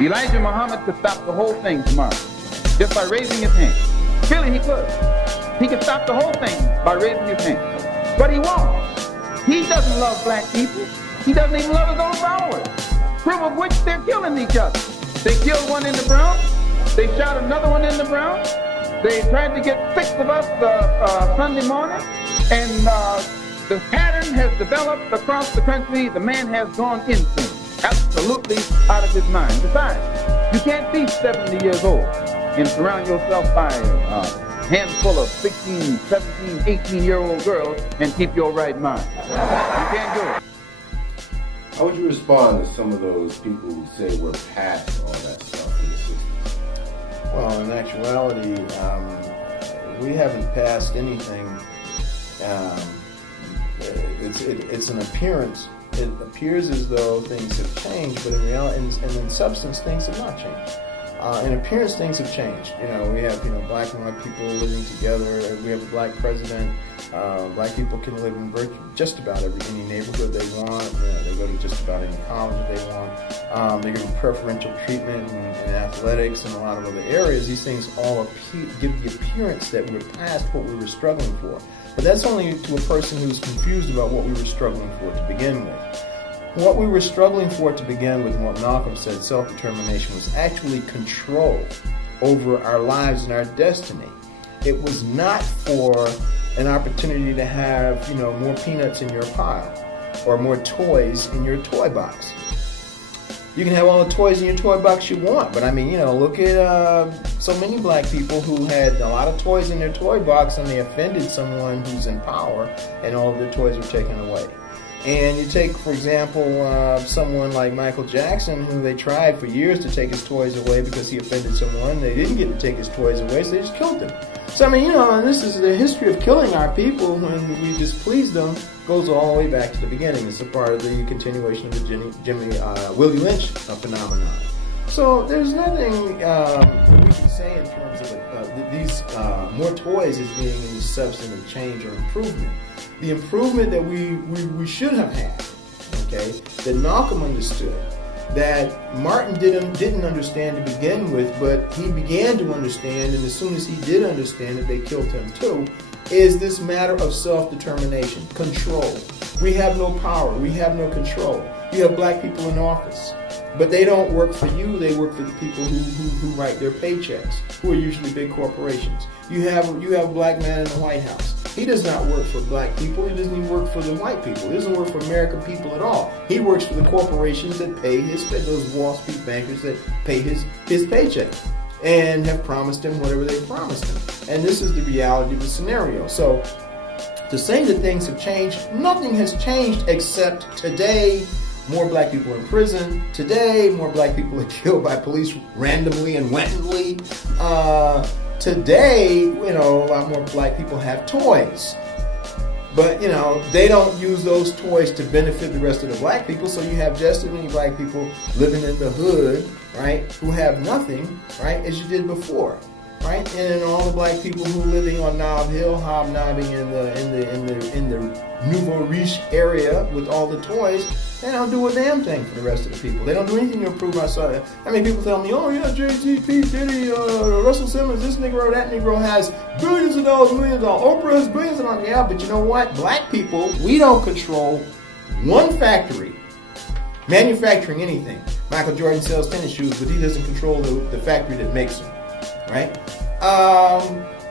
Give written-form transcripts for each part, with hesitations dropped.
Elijah Muhammad could stop the whole thing tomorrow just by raising his hand. Really, he could. He could stop the whole thing by raising his hand. But he won't. He doesn't love black people. He doesn't even love his own followers. Proof of which they're killing each other. They killed one in the Bronx. They shot another one in the Bronx. They tried to get 6 of us Sunday morning. And the pattern has developed across the country. The man has gone insane. Absolutely out of his mind. Besides, you can't be 70 years old and surround yourself by a handful of 16, 17, 18-year-old girls and keep your right mind. You can't do it. How would you respond to some of those people who say we're past all that stuff in the 60s? Well, in actuality, we haven't passed anything. It's an appearance. It appears as though things have changed, but in reality, and in substance, things have not changed. In appearance, things have changed. You know, we have black and white people living together. We have a black president. Black people can live in just about any neighborhood they want. They go to just about any college that they want. They give them preferential treatment in athletics and a lot of other areas. These things all give the appearance that we're past what we were struggling for. But that's only to a person who's confused about what we were struggling for to begin with. What we were struggling for to begin with, and what Malcolm said, self-determination, was actually control over our lives and our destiny. It was not for an opportunity to have, more peanuts in your pile or more toys in your toy box. You can have all the toys in your toy box you want, but I mean, look at so many black people who had a lot of toys in their toy box and they offended someone who's in power and all of their toys were taken away. And you take, for example, someone like Michael Jackson, who they tried for years to take his toys away because he offended someone. They didn't get to take his toys away, so they just killed him. So, I mean, this is the history of killing our people when we displease them, goes all the way back to the beginning. It's a part of the continuation of the Willie Lynch phenomenon. So there's nothing we can say in terms of these more toys as being any substantive change or improvement. The improvement that we should have had, okay, that Malcolm understood, that Martin didn't understand to begin with, but he began to understand, and as soon as he did understand it, they killed him too, is this matter of self-determination, control. We have no power. We have no control. You have black people in office, but they don't work for you. They work for the people who write their paychecks, who are usually big corporations. You have a black man in the White House. He does not work for black people. He doesn't even work for the white people. He doesn't work for American people at all. He works for the corporations that pay those Wall Street bankers that pay his paycheck and have promised him whatever they promised him. And this is the reality of the scenario. So to say that things have changed, nothing has changed except today more black people are in prison. Today, more black people are killed by police randomly and wantonly. Today, a lot more black people have toys. But, they don't use those toys to benefit the rest of the black people. So you have just as many black people living in the hood, right, who have nothing, right, as you did before. Right? And then all the black people who are living on Nob Hill, hobnobbing in the Nouveau Riche area with all the toys, they don't do a damn thing for the rest of the people. They don't do anything to improve our society. I mean, people tell me, oh yeah, Jay-Z, P. Diddy, Russell Simmons, this Negro, that Negro has billions of dollars, millions of dollars. Oprah has billions of dollars. Yeah, but you know what? Black people, we don't control one factory manufacturing anything. Michael Jordan sells tennis shoes, but he doesn't control the factory that makes them. Right?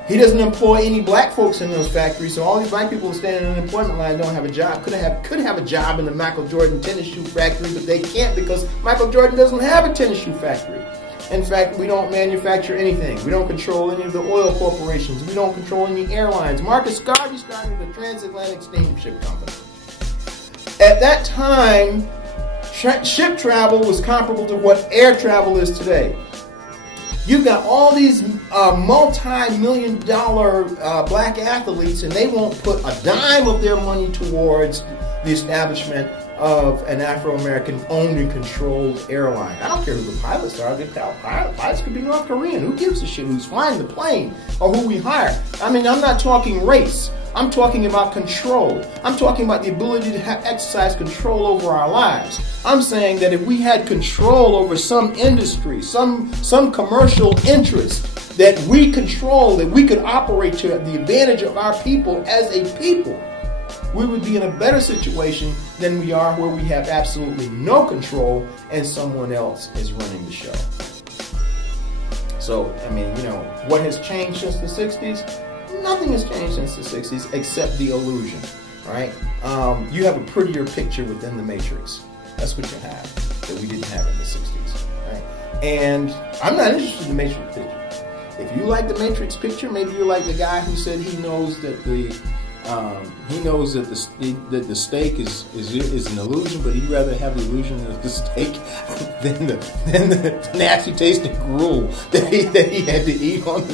He doesn't employ any black folks in those factories, so all these black people who stand in the unemployment line don't have a job. Could have a job in the Michael Jordan tennis shoe factory, but they can't because Michael Jordan doesn't have a tennis shoe factory. In fact, we don't manufacture anything. We don't control any of the oil corporations. We don't control any airlines. Marcus Garvey started the transatlantic steamship company. At that time, ship travel was comparable to what air travel is today. You've got all these multi-million-dollar black athletes, and they won't put a dime of their money towards the establishment of an Afro-American owned and controlled airline. I don't care who the pilots are. The pilots could be North Korean. Who gives a shit who's flying the plane or who we hire? I mean, I'm not talking race. I'm talking about control. I'm talking about the ability to exercise control over our lives. I'm saying that if we had control over some industry, some commercial interest that we control, that we could operate to the advantage of our people as a people, we would be in a better situation than we are where we have absolutely no control and someone else is running the show. So, I mean, you know, what has changed since the 60s? Nothing has changed since the 60s except the illusion, right? You have a prettier picture within the matrix. That's what you have that we didn't have in the 60s, right? And I'm not interested in the matrix picture. If you like the matrix picture, maybe you're like the guy who said he knows that the steak is an illusion, but he'd rather have the illusion of the steak than the nasty tasting gruel that he had to eat on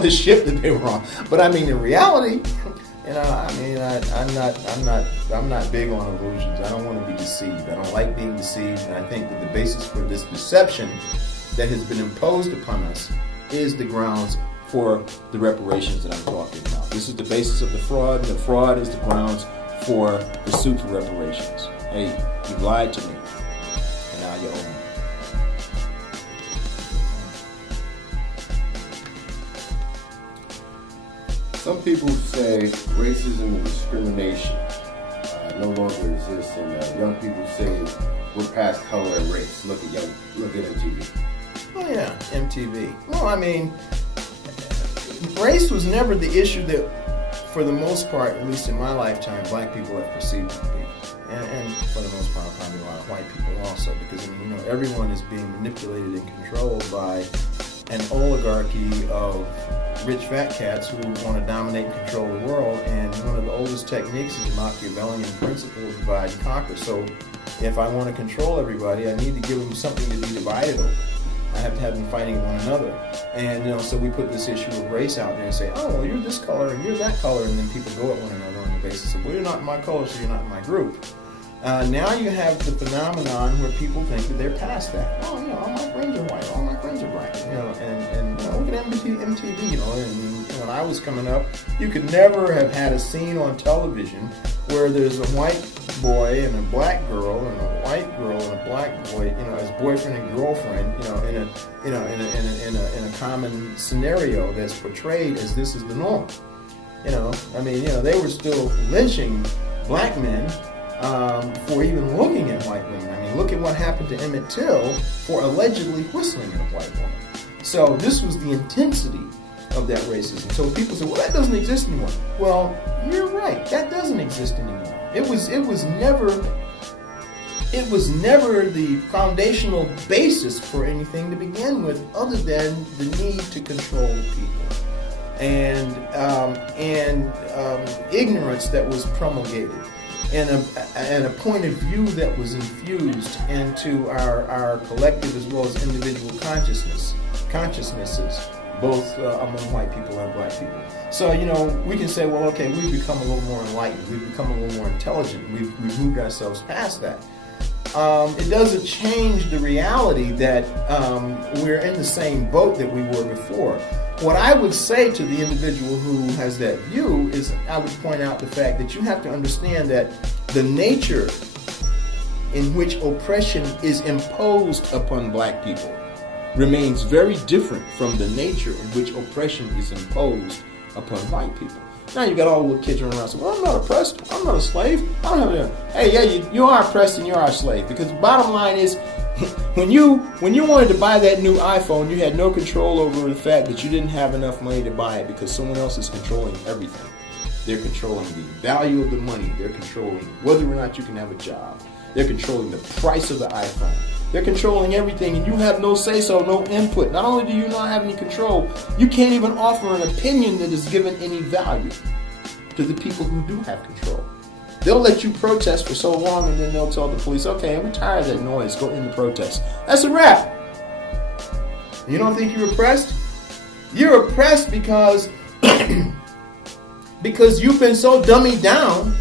the ship that they were on. But I mean, in reality, you know, I mean, I'm not big on illusions. I don't want to be deceived. I don't like being deceived, and I think that the basis for this deception that has been imposed upon us is the grounds for the reparations that I'm talking about. This is the basis of the fraud, and the fraud is the grounds for the suit for reparations. Hey, you lied to me, and now you owe me. Some people say racism and discrimination no longer exists, and young people say we're past color and race. Look at MTV. Oh yeah, MTV. Well, I mean, race was never the issue that, for the most part, at least in my lifetime, black people have perceived it to be. And for the most part, probably a lot of white people also, because, I mean, you know, everyone is being manipulated and controlled by an oligarchy of rich fat cats who want to dominate and control the world. And one of the oldest techniques is the Machiavellian principle of divide and conquer. So if I want to control everybody, I need to give them something to be divided over. I have to have them fighting one another. And, you know, so we put this issue of race out there and say, oh, well, you're this color and you're that color, and then people go at one another on the basis of, well, you're not in my color, so you're not in my group. Now you have the phenomenon where people think that they're past that. Oh, you know, all my friends are white, all my friends are black. You know, and you know, look at MTV, you know, and when I was coming up, you could never have had a scene on television where there's a white boy and a black girl and a white girl and a black boy, you know, as boyfriend and girlfriend, you know, in a common scenario that's portrayed as this is the norm. You know, I mean, you know, they were still lynching black men for even looking at white women. I mean, look at what happened to Emmett Till for allegedly whistling at a white woman. So this was the intensity of that racism. So people say, well, that doesn't exist anymore. Well, you're right. That doesn't exist anymore. It was never the foundational basis for anything to begin with, other than the need to control people and ignorance that was promulgated, and a point of view that was infused into our collective as well as individual consciousnesses, both among white people and black people. So, you know, we can say, well, okay, we've become a little more enlightened, we've become a little more intelligent, we've moved ourselves past that. It doesn't change the reality that we're in the same boat that we were before. What I would say to the individual who has that view is, I would point out the fact that you have to understand that the nature in which oppression is imposed upon black people remains very different from the nature in which oppression is imposed upon white people. Now you got all the little kids running around saying, well, I'm not oppressed, I'm not a slave, I don't have any. Hey, yeah, you are oppressed and you are a slave, because the bottom line is, when you wanted to buy that new iPhone, you had no control over the fact that you didn't have enough money to buy it, because someone else is controlling everything. They're controlling the value of the money, they're controlling whether or not you can have a job, they're controlling the price of the iPhone. They're controlling everything, and you have no say-so, no input. Not only do you not have any control, you can't even offer an opinion that is given any value to the people who do have control. They'll let you protest for so long, and then they'll tell the police, okay, we're tired of that noise, go end the protest. That's a wrap. You don't think you're oppressed? You're oppressed because, because you've been so dummied down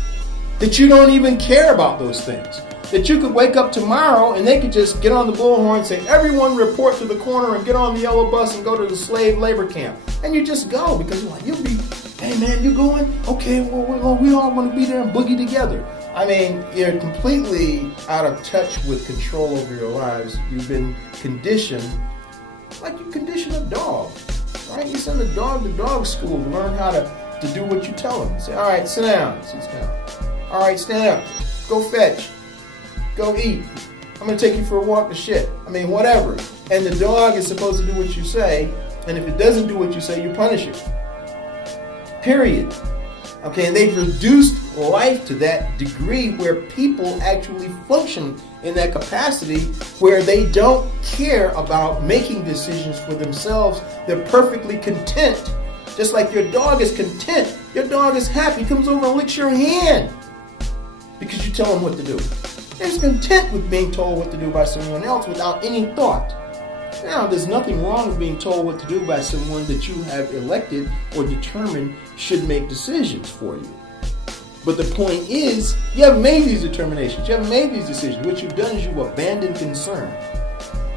that you don't even care about those things. That you could wake up tomorrow and they could just get on the bullhorn and say, everyone report to the corner and get on the yellow bus and go to the slave labor camp. And you just go, because you're like, you'll be, hey, hey man, you going? Okay, well, we all want to be there and boogie together. I mean, you're completely out of touch with control over your lives. You've been conditioned like you condition a dog, right? You send a dog to dog school to learn how to do what you tell him. Say, all right, sit down. Sits down. All right, stand up. Go fetch. Go eat. I'm going to take you for a walk to shit. I mean, whatever. And the dog is supposed to do what you say, and if it doesn't do what you say, you punish it. Period. Okay, and they've reduced life to that degree where people actually function in that capacity where they don't care about making decisions for themselves. They're perfectly content. Just like your dog is content. Your dog is happy, comes over and licks your hand because you tell him what to do. They're content with being told what to do by someone else without any thought. Now, there's nothing wrong with being told what to do by someone that you have elected or determined should make decisions for you. But the point is, you haven't made these determinations. You haven't made these decisions. What you've done is you've abandoned concern.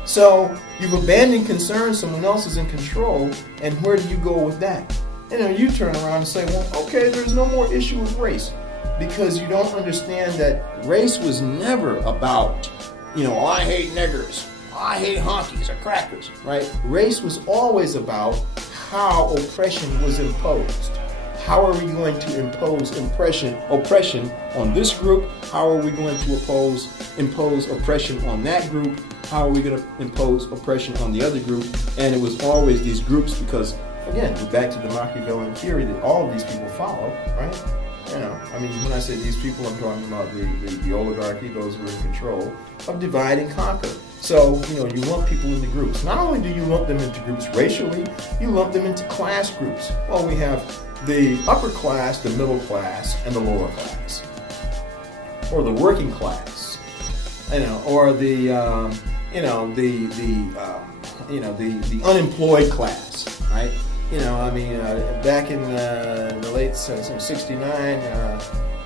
So, you've abandoned concern, someone else is in control, and where do you go with that? And then you turn around and say, well, okay, there's no more issue with race. Because you don't understand that race was never about, I hate niggers. I hate honkies or crackers, right? Race was always about how oppression was imposed. How are we going to impose oppression on this group? How are we going to impose oppression on that group? How are we going to impose oppression on the other group? And it was always these groups because, again, we're back to the Machiavellian theory that all of these people follow, right? When I say these people, I'm talking about the oligarchy, those who are in control of divide and conquer. So, you lump people into groups. Not only do you lump them into groups racially, you lump them into class groups. Well, we have the upper class, the middle class, and the lower class. Or the working class. Or the unemployed class, right? Back in the late 69,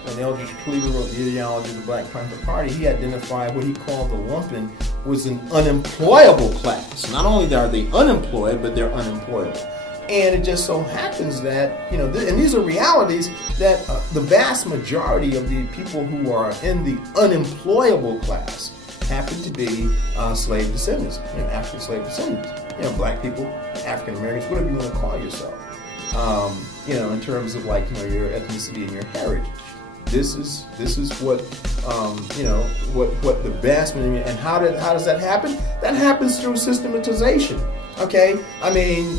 when Eldridge Cleaver wrote The Ideology of the Black Panther Party, he identified what he called the lumpen was an unemployable class. Not only are they unemployed, but they're unemployable. And it just so happens that, and these are realities, that the vast majority of the people who are in the unemployable class happen to be slave descendants, African slave descendants. Black people, African Americans, whatever you want to call yourself. In terms of your ethnicity and your heritage. This is what what the vast majority. And how does that happen? That happens through systematization. Okay,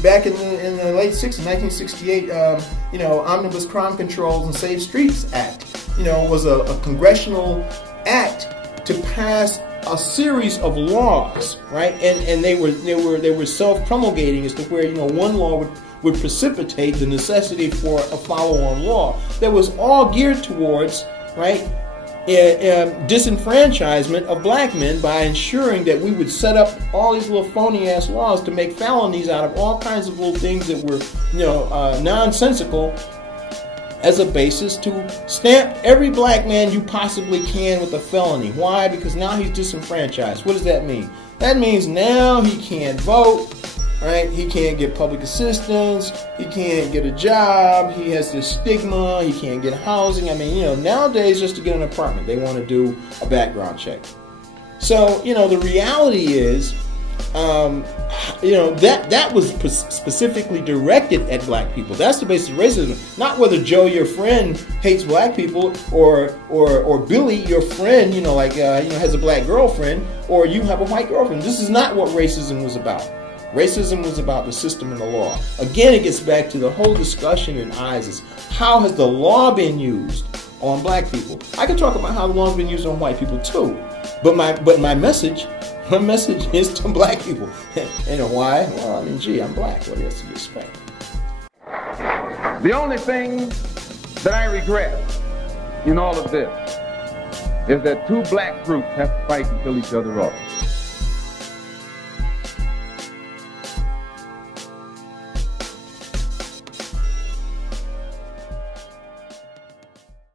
back in the late 60s, 1968, Omnibus Crime Controls and Safe Streets Act, was a congressional act to pass a series of laws, right? And they were self-promulgating as to where one law would precipitate the necessity for a follow-on law that was all geared towards, right, disenfranchisement of black men by ensuring that we would set up all these little phony-ass laws to make felonies out of all kinds of little things that were, nonsensical, as a basis to stamp every black man you possibly can with a felony. Why? Because now he's disenfranchised. What does that mean? That means now he can't vote, right? He can't get public assistance. He can't get a job. He has this stigma. He can't get housing. Nowadays, just to get an apartment, they want to do a background check. So, the reality is, that was specifically directed at black people. That's the basis of racism. Not whether Joe, your friend, hates black people, or Billy, your friend, has a black girlfriend, or you have a white girlfriend. This is not what racism was about. Racism was about the system and the law. Again, it gets back to the whole discussion in ISIS. How has the law been used on black people? I can talk about how the law has been used on white people too. But my message is to black people. Why? Well, I'm black. What else do you expect? The only thing that I regret in all of this is that two black groups have to fight and kill each other off.